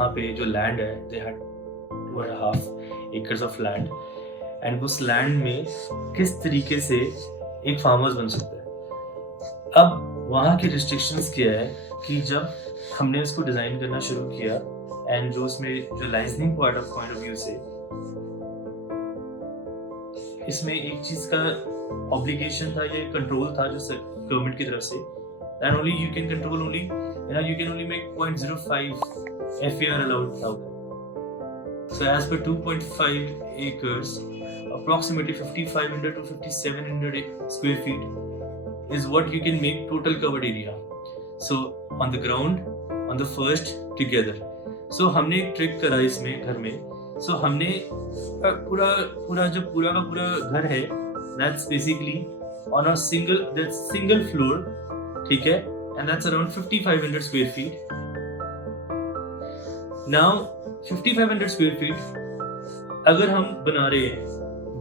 वहाँ पे जो लैंड है they had 2.5 acres of land and उस लैंड में किस तरीके से एक फार्म हाउस बन सकता है। अब वहाँ की रिस्ट्रिक्शंस क्या है कि जब हमने इसको डिज़ाइन करना शुरू किया एंड जो उसमें जो लाइजनिंग पॉइंट ऑफ व्यू से इसमें एक चीज़ का ऑब्लिगेशन था, ये कंट्रोल था जो गवर्नमेंट की तरफ से, that only you can control only you can only make 0.05 FAR allowed out. So as per 2.5 acres, approximately 5500 to 5700 square feet is what you can make total covered area. So on the ground, on the first together. So हमने एक trick करा इसमें घर में. So हमने पूरा जो पूरा का पूरा घर है, that's basically on a single floor, ठीक है? And that's around 5500 square feet. Now 5500 square feet अगर हम बना रहे हैं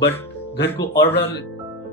बट घर को और बड़ा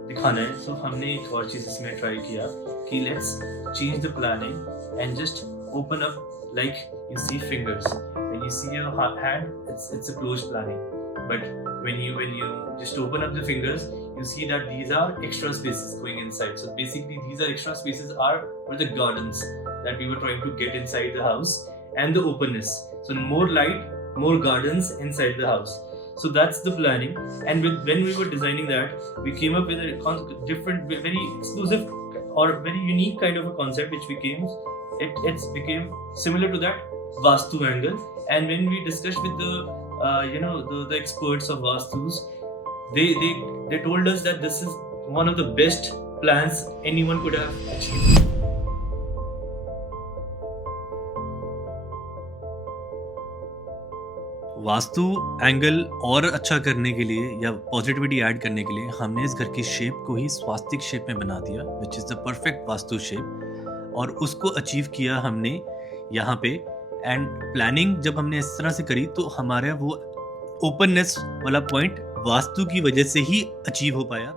दिखाना है, so हमने एक और चीज इसमें ट्राई किया कि let's change the planning and just open up like you see fingers. When you see your hand, it's a closed planning. But when you just open up the fingers, you see that these are extra spaces going inside. So basically these are extra spaces for the gardens that we were trying to get inside the house and the openness. So more light, more gardens inside the house. So that's the planning. And when we were designing that, we came up with a different, very exclusive or very unique kind of a concept which became similar to that Vastu angle. And when we discussed with the experts of Vastus, they told us that this is one of the best plans anyone could have achieved. Vastu angle और अच्छा करने के लिए या positivity add करने के लिए हमने इस घर की शेप को ही स्वास्तिक शेप में बना दिया, which is the perfect vastu shape, और उसको अचीव किया हमने यहाँ पे। एंड प्लानिंग जब हमने इस तरह से करी तो हमारा वो ओपननेस वाला पॉइंट वास्तु की वजह से ही अचीव हो पाया।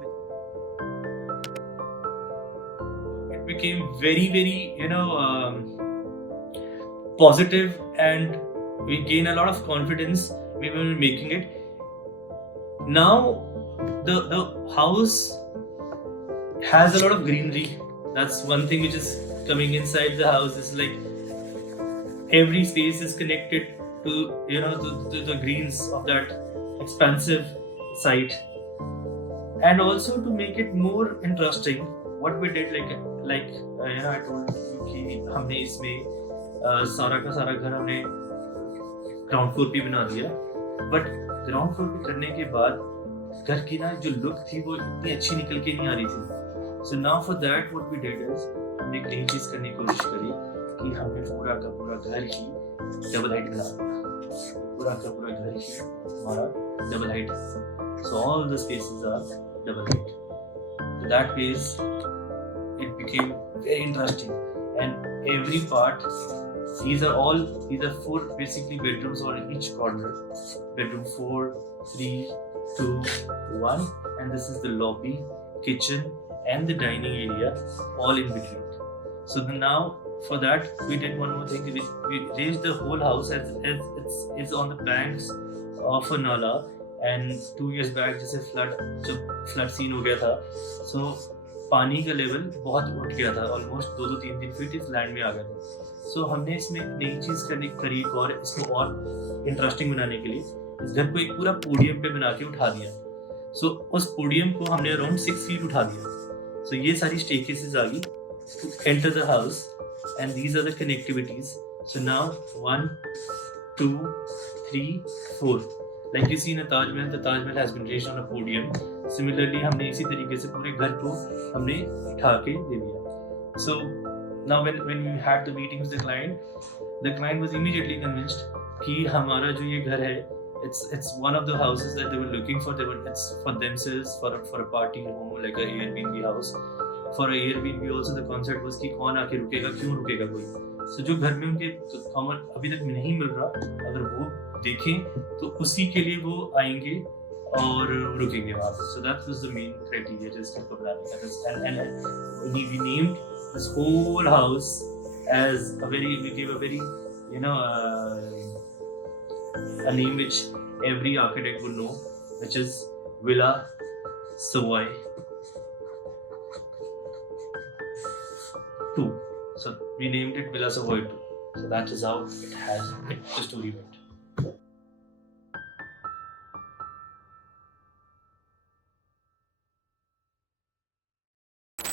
It became very positive and we gain a lot of confidence when we were making it. Now the house has a lot of greenery. That's one thing which is coming inside the house. Is like every space is connected to the greens of that expansive site. And also to make it more interesting, what we did like I told you कि हमने इसमें सारा का सारा घर हमने ground floor पे बना दिया, बट ग्राउंड फ्लोर पे करने के बाद घर की ना जो लुक थी वो इतनी अच्छी निकल के नहीं आ रही थी। So now for that what we did is हमने एक नई चीज करने की कोशिश करी कि हमने पूरा का पूरा घर ही डबल हाइट बना दिया। पूरा का पूरा घर ही हमारा डबल हाइट है। So all the spaces are double height. So that ways it became very interesting, and every part, these are 4 basically bedrooms on each corner. Bedroom 4, 3, 2, 1, and this is the lobby, kitchen, and the dining area, all in between. So now for that we did one more thing. We raised the whole house as it's on the banks of a nala. And 2 years back जैसे flood scene हो गया था, so पानी का level बहुत उठ गया था, ऑलमोस्ट 2-3 फीट इस लैंड में आ गया था। सो हमने इसमें एक नई चीज़ करी और इसको और इंटरेस्टिंग बनाने के लिए इस घर को एक पूरा पोडियम पे बना के उठा दिया। सो उस पोडियम को हमने अराउंड 6 फीट उठा दिया। सो ये सारी स्टेयरकेसेस आ गई to enter the house, and these are the connectivities. So now 1, 2, 3, 4, like you see in a Taj Mahal, the Taj Mahal has been raised on a podium. Similarly, हमने इसी तरीके से पूरे घर को हमने उठा के दे दिया। So now when we had the meeting with the client was immediately convinced कि हमारा जो ये घर है, it's one of the houses that they were looking for. It's for themselves, for a party home, like a Airbnb house. For a Airbnb also the concept was कि कौन आके रुकेगा, क्यों रुकेगा कोई। So जो घर में उनके कॉमन अभी तक नहीं मिल रहा, अगर वो देखें तो उसी के लिए वो आएंगे और रुकेंगे वहाँ पे। So that was the main criteria just for planning. And we named this whole house as we gave a very a name which every architect would know, which is Villa Savoy 2. So we named it Villa Savoy 2. So that is how the story went.